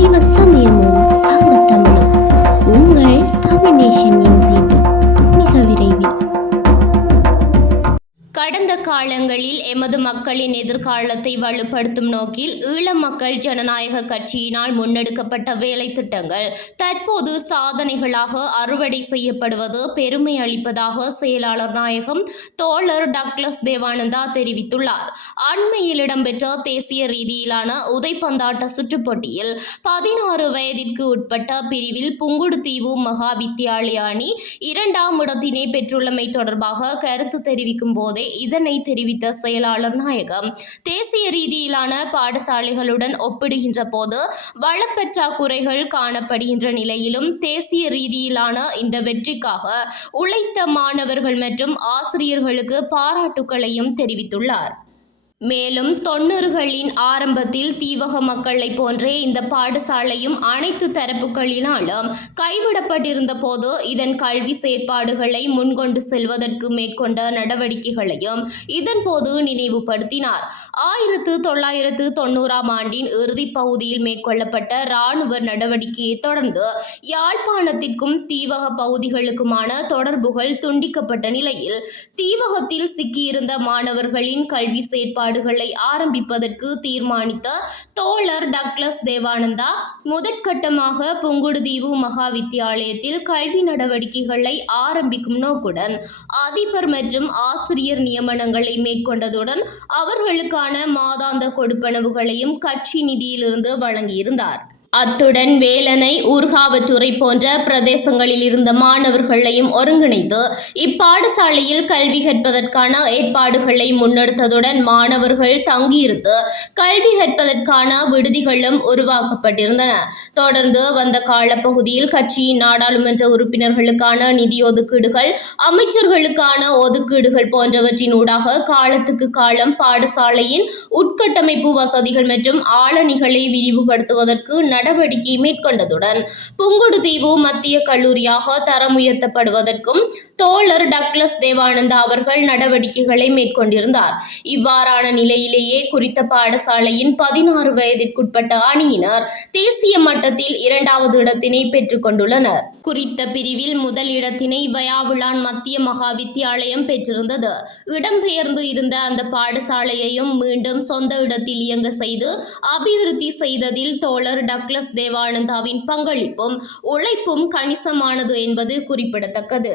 Leave us. காலங்களில் எமது மக்களின் எதிர்காலத்தை வலுப்படுத்தும் நோக்கில் ஈழ மக்கள் ஜனநாயக கட்சியினால் முன்னெடுக்கப்பட்ட வேலை திட்டங்கள் தற்போது சாதனைகளாக அறுவடை செய்யப்படுவது பெருமை அளிப்பதாக செயலாளர் நாயகம் தோழர் டக்ளஸ் தேவானந்தா தெரிவித்துள்ளார். அண்மையில் இடம்பெற்ற தேசிய ரீதியிலான உதைப்பந்தாட்ட சுற்றுப்போட்டியில் பதினாறு வயதிற்கு உட்பட்ட பிரிவில் புங்குடுதீவு மகா வித்தியாலய அணி இரண்டாம் இடத்தினை பெற்றுள்ளமை தொடர்பாக கருத்து தெரிவிக்கும் போதே இதனை தெரிவித்த செயலாளர் நாயகம். தேசிய ரீதியிலான பாடசாலைகளுடன் ஒப்பிடுகின்ற போது வளப்பற்றாக்குறைகள் காணப்படுகின்ற நிலையிலும் தேசிய ரீதியிலான இந்த வெற்றிக்காக உழைத்த மாணவர்கள் மற்றும் ஆசிரியர்களுக்கு பாராட்டுக்களையும் தெரிவித்துள்ளார். மேலும் தொண்ணூறுகளின் ஆரம்பத்தில் தீவக மக்களைப் போன்றே இந்த பாடசாலையும் அனைத்து தரப்புகளினாலும் கைவிடப்பட்டிருந்த போது இதன் கல்வி செயற்பாடுகளை முன்கொண்டு செல்வதற்கு மேற்கொண்ட நடவடிக்கைகளையும் இதன் போது நினைவுபடுத்தினார். ஆயிரத்து தொள்ளாயிரத்து தொண்ணூறாம் ஆண்டின் இறுதிப் பகுதியில் மேற்கொள்ளப்பட்ட இராணுவ நடவடிக்கையை தொடர்ந்து யாழ்ப்பாணத்திற்கும் தீவக பகுதிகளுக்குமான தொடர்புகள் துண்டிக்கப்பட்ட நிலையில் தீவகத்தில் சிக்கியிருந்த மாணவர்களின் கல்வி செயற்பாடு செயற்பாடுகளை ஆரம்பிப்பதற்கு தீர்மானித்த தோழர் டக்ளஸ் தேவானந்தா முதற்கட்டமாக புங்குடுதீவு மகா வித்தியாலயத்தில் கல்வி நடவடிக்கைகளை ஆரம்பிக்கும் நோக்குடன் அதிபர் மற்றும் ஆசிரியர் நியமனங்களை மேற்கொண்டதுடன் அவர்களுக்கான மாதாந்த கொடுப்பனவுகளையும் கட்சி நிதியிலிருந்து வழங்கியிருந்தார். அத்துடன் வேலனை ஊர்காவற்றுறை போன்ற பிரதேசங்களில் இருந்த மாணவர்களையும் ஒருங்கிணைத்து இப்பாடசாலையில் கல்வி கற்பதற்கான ஏற்பாடுகளை முன்னெடுத்ததுடன் மாணவர்கள் தங்கியிருந்து கல்வி கற்பதற்கான விடுதிகளும் உருவாக்கப்பட்டிருந்தன. தொடர்ந்து வந்த காலப்பகுதியில் கட்சியின் நாடாளுமன்ற உறுப்பினர்களுக்கான நிதி ஒதுக்கீடுகள் அமைச்சர்களுக்கான ஒதுக்கீடுகள் போன்றவற்றின் ஊடாக காலத்துக்கு காலம் பாடசாலையின் உட்கட்டமைப்பு வசதிகள் மற்றும் ஆளணிகளை விரிவுபடுத்துவதற்கு நடவடிக்கை மேற்கொண்டதுடன் புங்குடுதீவு மத்திய கல்லூரியாக தரம் உயர்த்தப்படுவதற்கும் தோழர் டக்ளஸ் தேவானந்தா அவர்கள் நடவடிக்கைகளை மேற்கொண்டிருந்தார். இவ்வாறான நிலையிலேயே குறித்த பாடசாலையின் பதினாறு வயதிற்குட்பட்ட அணியினர் தேசிய மட்டத்தில் இரண்டாவது இடத்தினை பெற்றுக் கொண்டுள்ளனர் குறித்த பிரிவில் முதல் இடத்தினை வயாவுலான் மத்திய மகாவித்தியாலயம் பெற்றிருந்தது. இடம்பெயர்ந்து இருந்த அந்த பாடசாலையையும் மீண்டும் சொந்த இடத்தில் இயங்க செய்து அபிவிருத்தி செய்ததில் தோழர் டக்ளஸ் தேவானந்தாவின் பங்களிப்பும் உழைப்பும் கணிசமானது என்பது குறிப்பிடத்தக்கது.